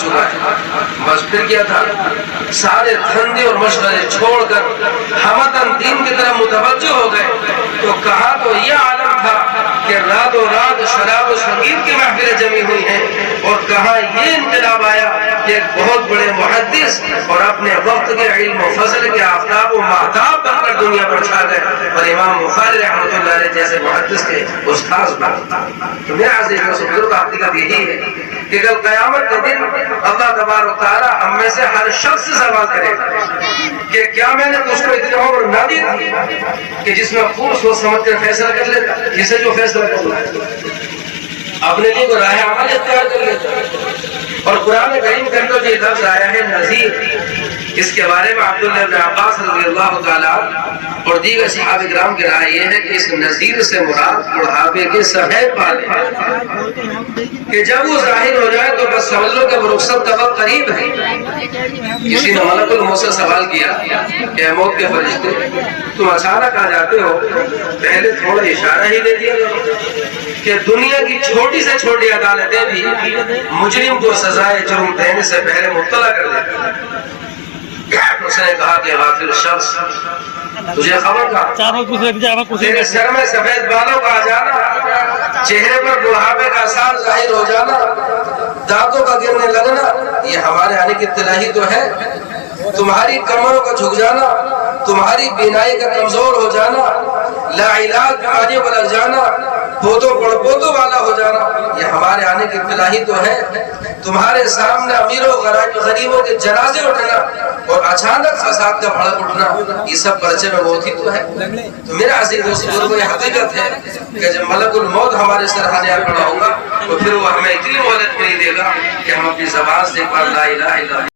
چکا ہے. بس پھر کیا تھا, سارے دھندے اور مشغلے چھوڑ کر ہمتاً دین کی طرف متوجہ ہو گئے. تو کہا تو یہ عالم تھا کہ رات و رات شراب و سنگیت کی محفلیں جمی ہوئی ہیں, اور کہاں یہ انقلاب آیا کہ ایک بہت بڑے محدث اور اپنے وقت کے علم و فضل کے آفتاب و مہتاب بن کر دنیا پر چھا گئے, اور امام بخاری رحمۃ اللہ علیہ جیسے محدث کے استاذ بن. تو میرا عزیز و بزرگ حقیقت یہی ہے کہ کل قیامت کے دن اللہ تبارک و تعالی ہم میں سے ہر شخص سے سوال کرے کہ کیا میں نے تجھ کو اتنی عمر نہ دی تھی کہ جس میں خوب سوچ سمجھ کر فیصلہ کر لیتا, جسے جو فیصلہ کرنا ہے اپنے لیے کو راہ عمل اختیار کر لیتا. اور قرآن کریم کے اندر جو لفظ آیا ہے نذیر, اس کے بارے میں عبداللہ بن عباس رضی اللہ تعالیٰ اور دیگر صحابہ کرام کی رائے یہ ہے کہ اس نذیر سے مراد بڑھاپے کے سفید بال ہے, کہ جب وہ ظاہر ہو جائے تو بس سمجھ لو کہ وہ رخصت کا وقت قریب ہے. کسی نے ملک الموت سے سوال کیا کہ اے موت کے فرشتے, تم اچانک آ جاتے ہو, پہلے تھوڑا اشارہ ہی دے دیا کہ دنیا کی چھوٹی سے چھوٹی عدالتیں بھی مجرم کو سزائے جرم دینے سے پہلے مطلع کر دیتا. اس نے کہا کہ غافل شخص, تجھے خبر تھا تیرے سر میں سفید بالوں کا آ جانا, چہرے پر بڑھاپے کا اثر ظاہر ہو جانا, دانتوں کا گرنے لگنا, یہ ہمارے آنے کی اطلاع ہی تو ہے. تمہاری کمروں کا جھک جانا, تمہاری بینائی کا کمزور ہو جانا, لا علاج بیماریوں کا لگ جانا, پودوں پڑپودوں والا ہو جانا, یہ ہمارے آنے کی اطلاع ہی تو ہے. تمہارے سامنے امیروں غریبوں کے جنازے اٹھنا اور اچانک فساد کا بھڑک اٹھنا, یہ سب پرچے میں موت ہی تو ہے. تو میرا عزیز دوست بزرگوں, یہ حقیقت ہے کہ جب ملک الموت ہمارے سرحانے آ کھڑا ہوگا تو پھر وہ ہمیں اتنی مہلت نہیں دے گا کہ ہم اپنی زبان سے لا الہ الا اللہ